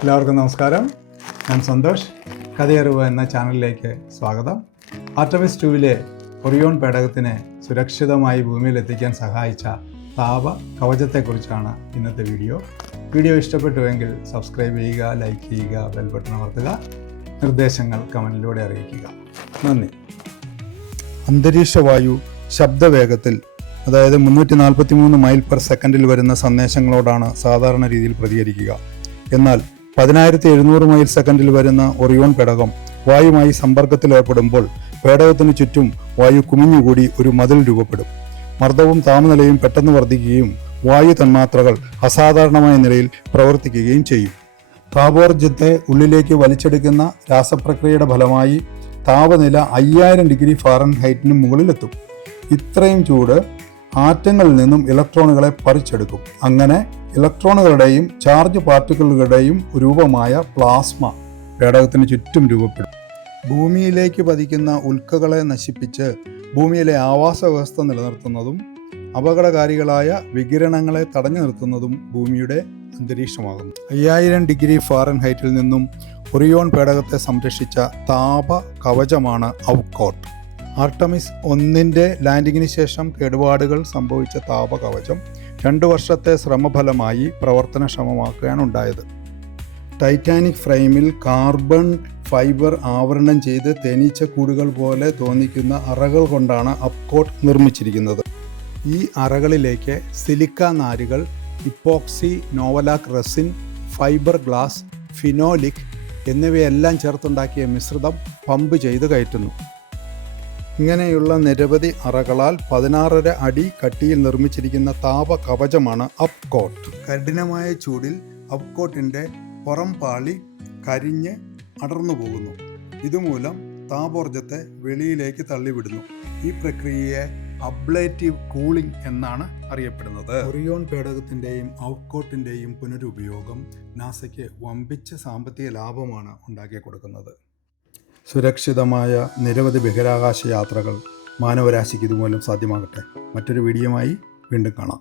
എല്ലാവർക്കും നമസ്കാരം. ഞാൻ സന്തോഷ്. കഥയറിവ് എന്ന ചാനലിലേക്ക് സ്വാഗതം. ആർടെമിസ് 2 ഒറിയോൺ പേടകത്തിനെ സുരക്ഷിതമായി ഭൂമിയിലെത്തിക്കാൻ സഹായിച്ച താപ കവചത്തെക്കുറിച്ചാണ് ഇന്നത്തെ വീഡിയോ. വീഡിയോ ഇഷ്ടപ്പെട്ടുവെങ്കിൽ സബ്സ്ക്രൈബ് ചെയ്യുക, ലൈക്ക് ചെയ്യുക, ബെൽ ബട്ടൺ അമർത്തുക, നിർദ്ദേശങ്ങൾ കമൻറ്റിലൂടെ അറിയിക്കുക. നന്ദി. അന്തരീക്ഷവായു ശബ്ദവേഗത്തിൽ, അതായത് 343 മൈൽ പെർ സെക്കൻഡിൽ വരുന്ന സന്ദേശങ്ങളോടാണ് സാധാരണ രീതിയിൽ പ്രതികരിക്കുക. എന്നാൽ 10700 മൈൽ സെക്കൻഡിൽ വരുന്ന ഒറിയോൺ പേടകം വായുമായി സമ്പർക്കത്തിലേർപ്പെടുമ്പോൾ പേടകത്തിന് ചുറ്റും വായു കുമിഞ്ഞുകൂടി ഒരു മതിൽ രൂപപ്പെടും. മർദ്ദവും താപനിലയും പെട്ടെന്ന് വർദ്ധിക്കുകയും വായു തന്മാത്രകൾ അസാധാരണമായ നിലയിൽ പ്രവർത്തിക്കുകയും ചെയ്യും. താപോർജ്ജത്തെ ഉള്ളിലേക്ക് വലിച്ചെടുക്കുന്ന രാസപ്രക്രിയയുടെ ഫലമായി താപനില 5000 ഡിഗ്രി ഫാരൻഹൈറ്റിന് മുകളിലെത്തും. ഇത്രയും ചൂട് ആറ്റങ്ങളിൽ നിന്നും ഇലക്ട്രോണുകളെ പറിച്ചെടുക്കും. അങ്ങനെ ഇലക്ട്രോണുകളുടെയും ചാർജ് പാർട്ടിക്കിളുകളുടെയും രൂപമായ പ്ലാസ്മ പേടകത്തിന് ചുറ്റും രൂപപ്പെടും. ഭൂമിയിലേക്ക് പതിക്കുന്ന ഉൽക്കകളെ നശിപ്പിച്ച് ഭൂമിയിലെ ആവാസ വ്യവസ്ഥ നിലനിർത്തുന്നതും അപകടകാരികളായ വികിരണങ്ങളെ തടഞ്ഞു നിർത്തുന്നതും ഭൂമിയുടെ അന്തരീക്ഷമാകുന്നു. 5000 ഡിഗ്രി ഫാരൻഹൈറ്റിൽ നിന്നും ഒറിയോൺ പേടകത്തെ സംരക്ഷിച്ച താപ കവചമാണ് ഔട്ട്കോട്ട്. ആർടെമിസ് 1 ലാൻഡിങ്ങിന് ശേഷം കേടുപാടുകൾ സംഭവിച്ച താപ കവചം 2 വർഷത്തെ ശ്രമഫലമായി പ്രവർത്തനക്ഷമമാക്കുകയാണ് ഉണ്ടായത്. ടൈറ്റാനിക് ഫ്രെയിമിൽ കാർബൺ ഫൈബർ ആവരണം ചെയ്ത് തേനീച്ചക്കൂടുകൾ പോലെ തോന്നിക്കുന്ന അറകൾ കൊണ്ടാണ് ഔട്ട്കോട്ട് നിർമ്മിച്ചിരിക്കുന്നത്. ഈ അറകളിലേക്ക് സിലിക്ക നാരുകൾ, ഇപ്പോക്സി നോവലാക് റെസിൻ, ഫൈബർ ഗ്ലാസ്, ഫിനോലിക് എന്നിവയെല്ലാം ചേർത്തുണ്ടാക്കിയ മിശ്രിതം പമ്പ് ചെയ്ത് കയറ്റുന്നു. ഇങ്ങനെയുള്ള നിരവധി അറകളാൽ 16.5 അടി കട്ടിയിൽ നിർമ്മിച്ചിരിക്കുന്ന താപ കവചമാണ് ഔട്ട്കോട്ട്. കഠിനമായ ചൂടിൽ ഔട്ട്കോട്ടിൻ്റെ പുറം പാളി കരിഞ്ഞ് അടർന്നു പോകുന്നു. ഇതുമൂലം താപോർജ്ജത്തെ വെളിയിലേക്ക് തള്ളിവിടുന്നു. ഈ പ്രക്രിയയെ അബ്ലേറ്റീവ് കൂളിംഗ് എന്നാണ് അറിയപ്പെടുന്നത്. ഒറിയോൺ പേടകത്തിൻ്റെയും ഔട്ട്കോട്ടിൻ്റെയും പുനരുപയോഗം നാസയ്ക്ക് വമ്പിച്ച സാമ്പത്തിക ലാഭമാണ് ഉണ്ടാക്കി കൊടുക്കുന്നത്. സുരക്ഷിതമായ നിരവധി ബഹിരാകാശ യാത്രകൾ മാനവരാശിക്ക് ഇതുമൂലം സാധ്യമാകട്ടെ. മറ്റൊരു വീഡിയോയുമായി വീണ്ടും കാണാം.